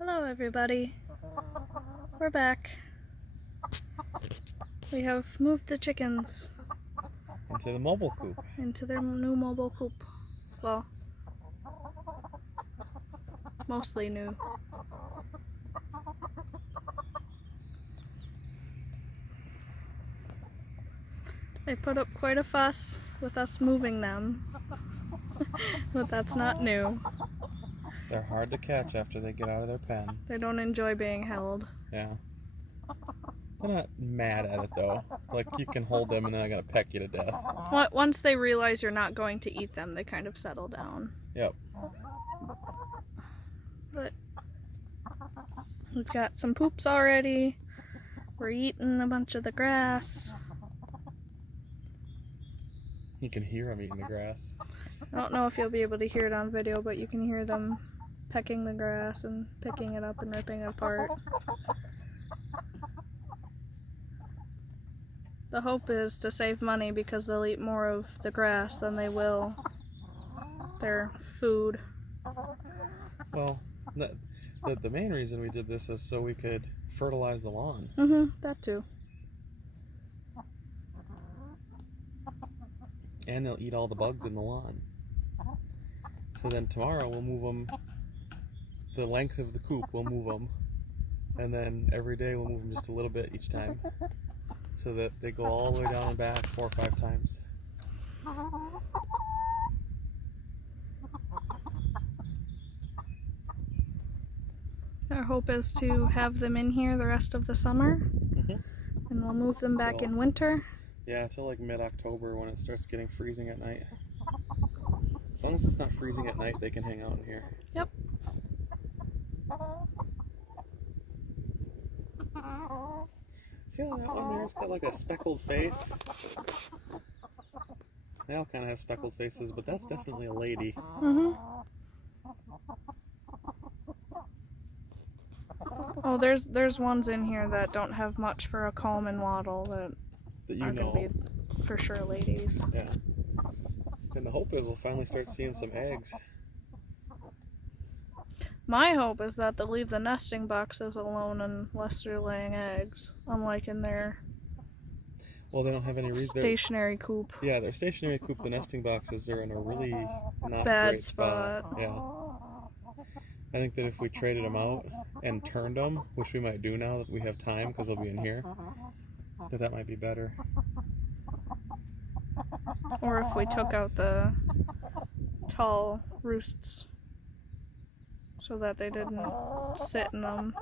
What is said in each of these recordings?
Hello everybody, we're back. We have moved the chickens into the mobile coop. Into their new mobile coop. Well, mostly new. They put up quite a fuss with us moving them, but that's not new. They're hard to catch after they get out of their pen. They don't enjoy being held. Yeah. They're not mad at it though. Like, you can hold them and then I gotta peck you to death. Once they realize you're not going to eat them, they kind of settle down. Yep. But we've got some poops already. We're eating a bunch of the grass. You can hear them eating the grass. I don't know if you'll be able to hear it on video, but you can hear them pecking the grass and picking it up and ripping it apart. The hope is to save money because they'll eat more of the grass than they will their food. Well, the main reason we did this is so we could fertilize the lawn. That too. And they'll eat all the bugs in the lawn. So then tomorrow we'll move them, the length of the coop we'll move them, and then every day we'll move them just a little bit each time, so that they go all the way down and back 4 or 5 times. Our hope is to have them in here the rest of the summer, and we'll move them back in winter. Yeah, until like mid-October when it starts getting freezing at night. As long as it's not freezing at night, they can hang out in here. Yep. See how that one there's got like a speckled face? They all kind of have speckled faces, but that's definitely a lady. Oh, there's ones in here that don't have much for a comb and waddle that you are know. gonna be for sure ladies. Yeah. And the hope is we'll finally start seeing some eggs. My hope is that they'll leave the nesting boxes alone unless they're laying eggs, unlike in their Well, they don't have any reason. Stationary coop. Yeah, their stationary coop, the nesting boxes are in a really not bad great spot. Yeah. I think that if we traded them out and turned them, which we might do now that we have time because they'll be in here, that might be better. Or if we took out the tall roosts so that they didn't sit in them.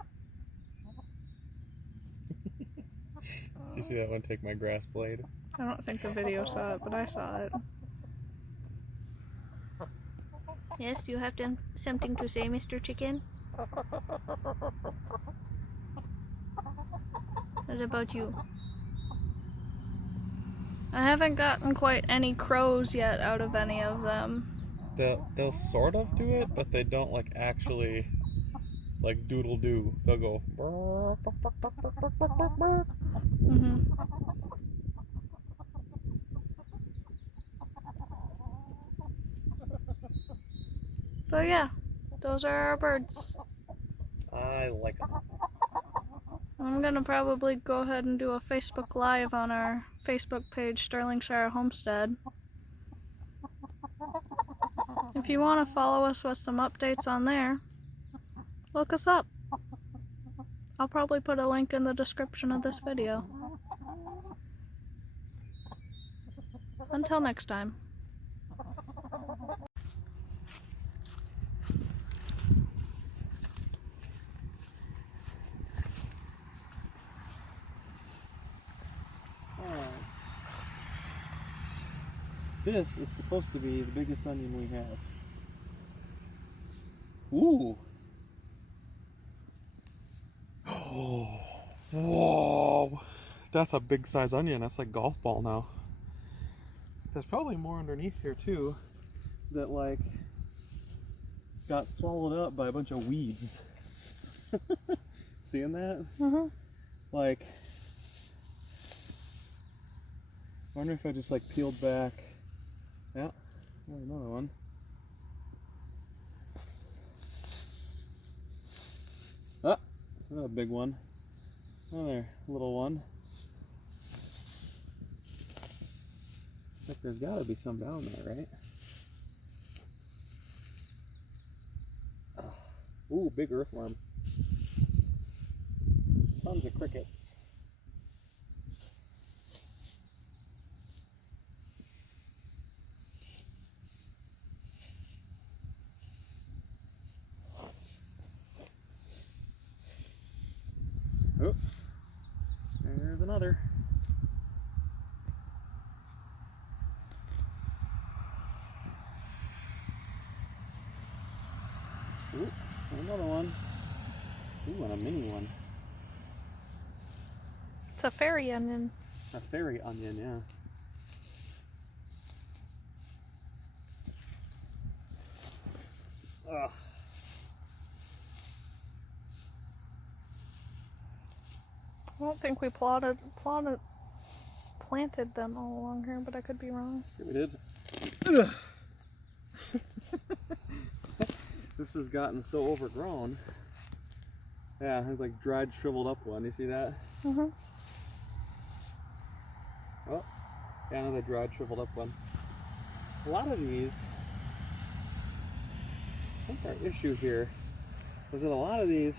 Did you see that one take my grass blade? I don't think the video saw it, but I saw it. Yes, do you have something to say, Mr. Chicken? What about you? I haven't gotten quite any crows yet out of any of them. They'll sort of do it, but they don't like actually like doodle do. They'll go. But yeah, those are our birds. I like them. I'm gonna probably go ahead and do a Facebook Live on our Facebook page, Sterlingshire Homestead. If you want to follow us with some updates on there, look us up. I'll probably put a link in the description of this video. Until next time. This is supposed to be the biggest onion we have. Ooh! Oh! Whoa! That's a big size onion. That's like a golf ball now. There's probably more underneath here too that like got swallowed up by a bunch of weeds. Seeing that? Like, I wonder if I just like peeled back. Yeah, there's another one. Another big one. Another little one. But there's got to be some down there, right? Ooh, big earthworm. Tons of crickets. Oh, there's another. Ooh, another one. Ooh, and a mini one. It's a fairy onion. A fairy onion, yeah. Ugh. I don't think we planted them all along here, but I could be wrong. Here we did. This has gotten so overgrown. Yeah, it's like dried, shriveled up one. You see that? Mm-hmm. Oh, yeah, another dried, shriveled up one. A lot of these, I think our issue here was that a lot of these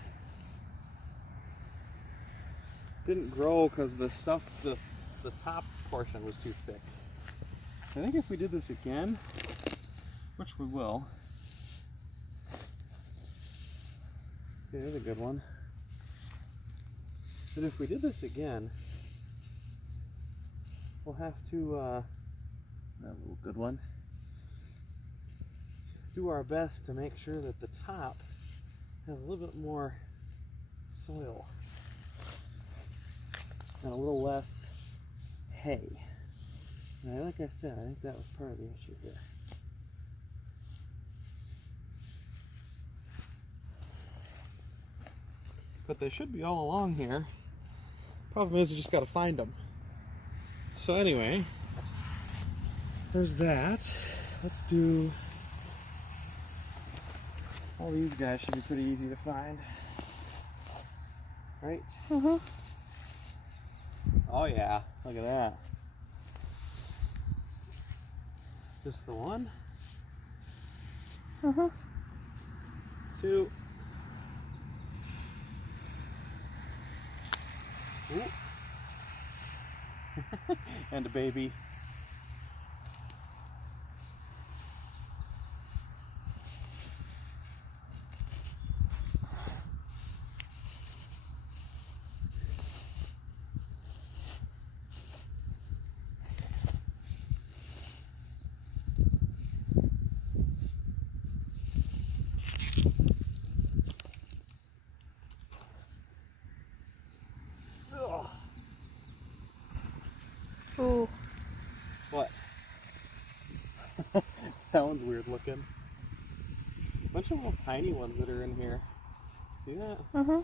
didn't grow because the top portion was too thick. I think if we did this again, which we will. Yeah, there's a good one. But if we did this again, we'll have to, that little good one, do our best to make sure that the top has a little bit more soil and a little less hay. And like I said, I think that was part of the issue here. But they should be all along here. Problem is, you just got to find them. So anyway, there's that. Let's do. All these guys should be pretty easy to find, right? Mm-hmm. Oh yeah, look at that. Just the one. Mm-hmm. Two. Ooh. And a baby. Ooh. What? That one's weird looking. Bunch of little tiny ones that are in here. See that? Mm-hmm.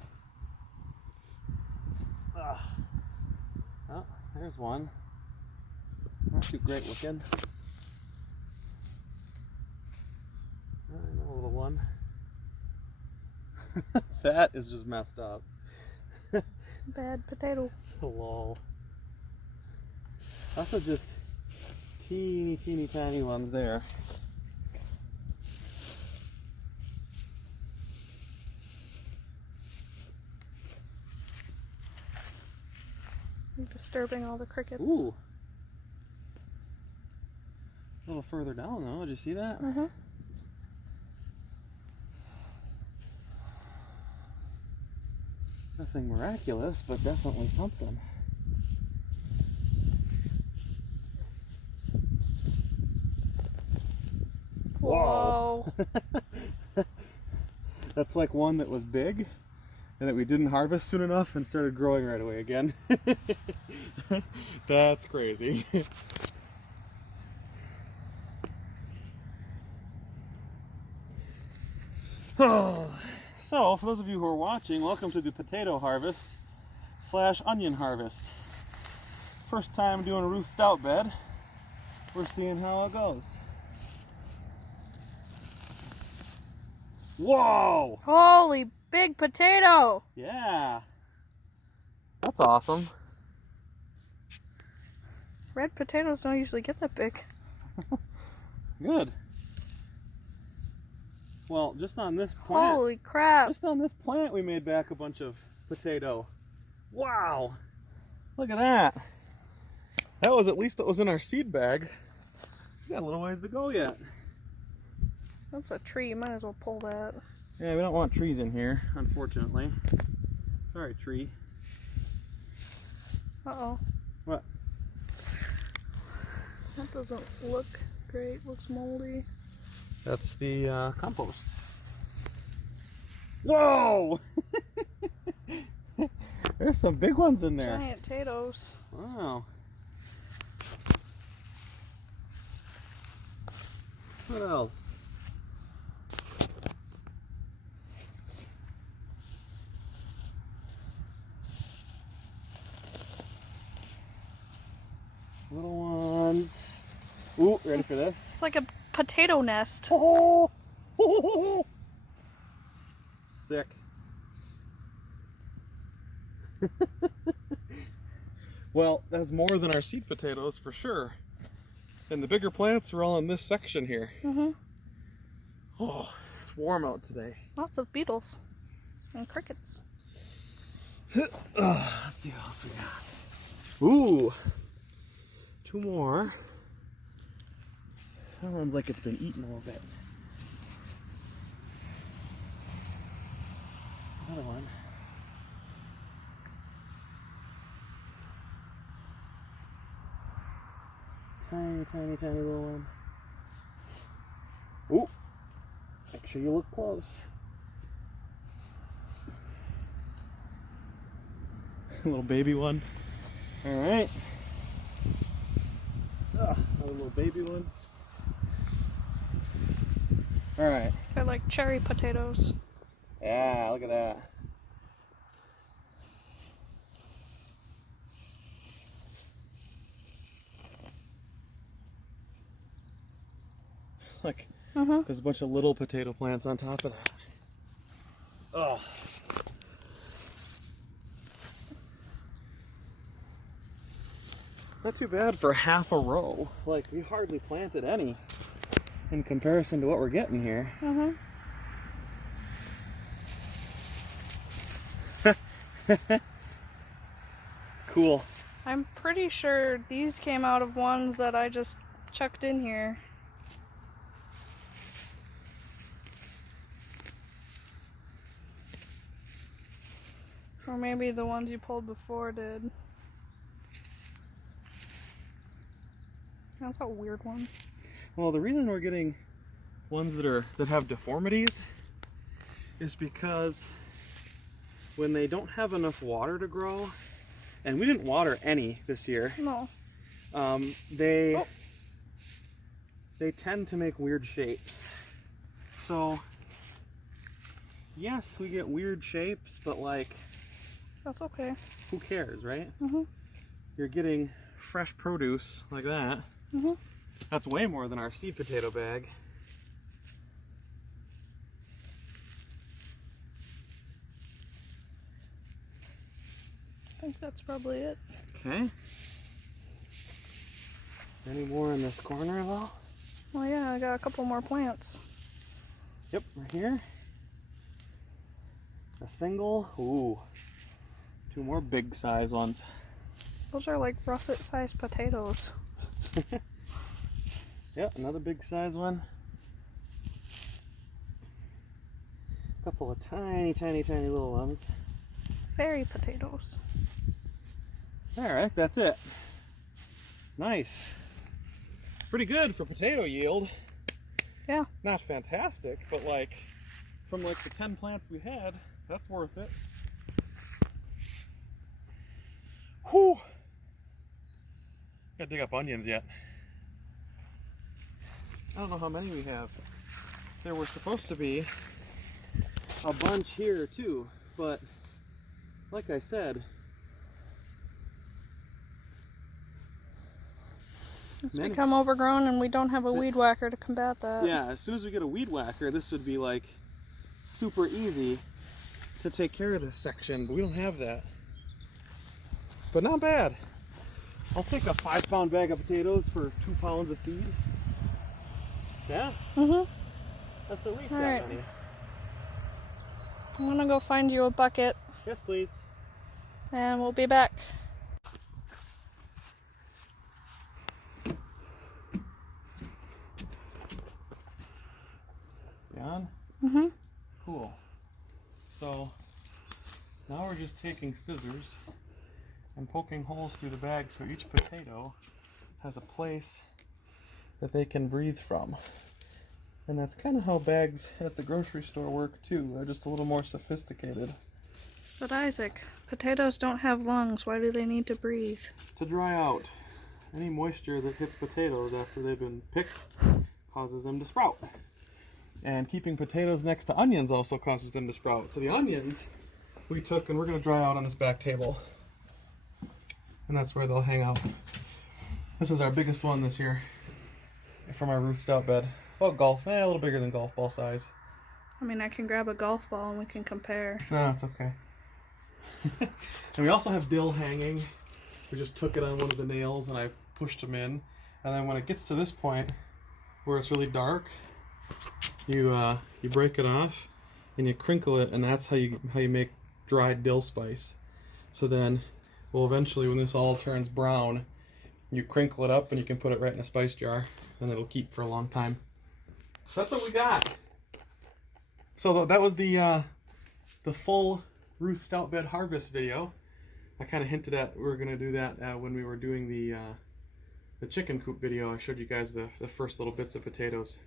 Oh, there's one. Not too great looking. Another little one. That is just messed up. Bad potato. Lol. Also just teeny tiny ones there. You're disturbing all the crickets. Ooh. A little further down though, did you see that? Mm-hmm. Nothing miraculous, but definitely something. Whoa. That's like one that was big and that we didn't harvest soon enough and started growing right away again. That's crazy. Oh. So, for those of you who are watching, welcome to the potato harvest / onion harvest. First time doing a roof stout bed. We're seeing how it goes. Whoa! Holy big potato. Yeah. That's awesome. Red potatoes don't usually get that big. Good. Well, just on this plant. Holy crap. Just on this plant we made back a bunch of potato. Wow. Look at that. That was at least what was in our seed bag. We got a little ways to go yet. That's a tree. You might as well pull that. Yeah, we don't want trees in here, unfortunately. Sorry, tree. Uh-oh. What? That doesn't look great. Looks moldy. That's the compost. Whoa! There's some big ones in there. Giant potatoes. Wow. What else? Little ones. Ooh, ready for this? It's like a potato nest. Oh! Sick. Well, that's more than our seed potatoes for sure. And the bigger plants are all in this section here. Mm-hmm. Oh, it's warm out today. Lots of beetles and crickets. Let's see what else we got. Ooh, 2 more. That one's like it's been eaten a little bit. Another one. Tiny little one. Ooh, make sure you look close. Little baby one. All right. Another little baby one. All right. They're like cherry potatoes. Yeah, look at that. Look, there's a bunch of little potato plants on top of that. Oh. Not too bad for half a row. Like, we hardly planted any in comparison to what we're getting here. Cool. I'm pretty sure these came out of ones that I just chucked in here. Or maybe the ones you pulled before did. That's a weird one. Well, the reason we're getting ones that have deformities is because when they don't have enough water to grow, and we didn't water any this year. No. They tend to make weird shapes. So yes, we get weird shapes, but like, That's okay. who cares, right? Mm-hmm. You're getting fresh produce like that. Mm-hmm. That's way more than our seed potato bag. I think that's probably it. Okay. Any more in this corner though? Well, yeah, I got a couple more plants. Yep, right here. A single. Ooh. 2 more big size ones. Those are like russet-sized potatoes. Yep, another big size one. A couple of tiny little ones. Fairy potatoes. Alright, that's it. Nice. Pretty good for potato yield. Yeah. Not fantastic, but like, from like the 10 plants we had, that's worth it. Whew. Gotta dig up onions yet. I don't know how many we have. There were supposed to be a bunch here too, but like I said, It's become overgrown and we don't have a weed whacker to combat that. yeah, as soon as we get a weed whacker, this would be like super easy. to take care of this section, but we don't have that. But not bad. I'll take a 5-pound bag of potatoes for 2 pounds of seed. Yeah? Mm-hmm. That's at least All that right. many. I'm gonna go find you a bucket, Yes, please. and we'll be back. On? Mm-hmm. Cool. So now we're just taking scissors and poking holes through the bag so each potato has a place that they can breathe from. And that's kind of how bags at the grocery store work too. They're just a little more sophisticated. But Isaac, potatoes don't have lungs. Why do they need to breathe? To dry out. Any moisture that hits potatoes after they've been picked causes them to sprout. And keeping potatoes next to onions also causes them to sprout. So the onions we took and we're going to dry out on this back table. And that's where they'll hang out. This is our biggest one this year from our Ruth Stout bed. About golf, a little bigger than golf ball size. I mean, I can grab a golf ball and we can compare. No, it's okay. And we also have dill hanging. We just took it on one of the nails and I pushed them in. And then when it gets to this point where it's really dark, you break it off and you crinkle it, and that's how you make dried dill spice. So then, well, eventually when this all turns brown, you crinkle it up and you can put it right in a spice jar, and it'll keep for a long time. So that's what we got. So that was the full Ruth Stout Bed harvest video. I kind of hinted at we were going to do that when we were doing the chicken coop video. I showed you guys the first little bits of potatoes.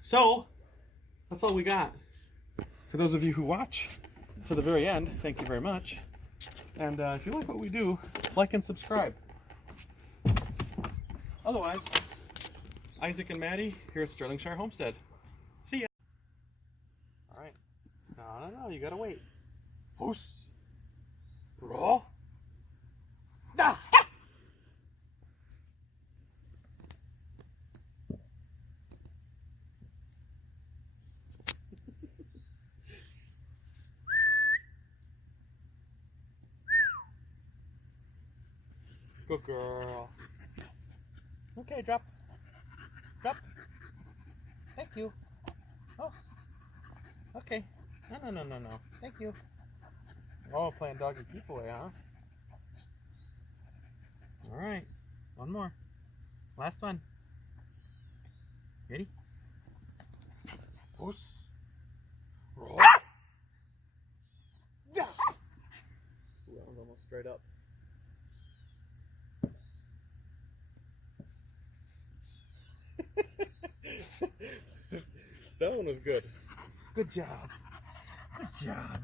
So that's all we got. For those of you who watch to the very end, thank you very much. And if you like what we do, like and subscribe. Otherwise, Isaac and Maddie here at Sterlingshire Homestead. See ya. All right. No, you gotta wait. Poos. Raw. Ah! Good girl. Okay, drop. Drop. Thank you. Oh. Okay. No. Thank you. Oh, playing doggy keep away, huh? Alright. One more. Last one. Ready? Push. Roll. Yeah. Ooh, that one's almost straight up. That one was good. Good job. Good job.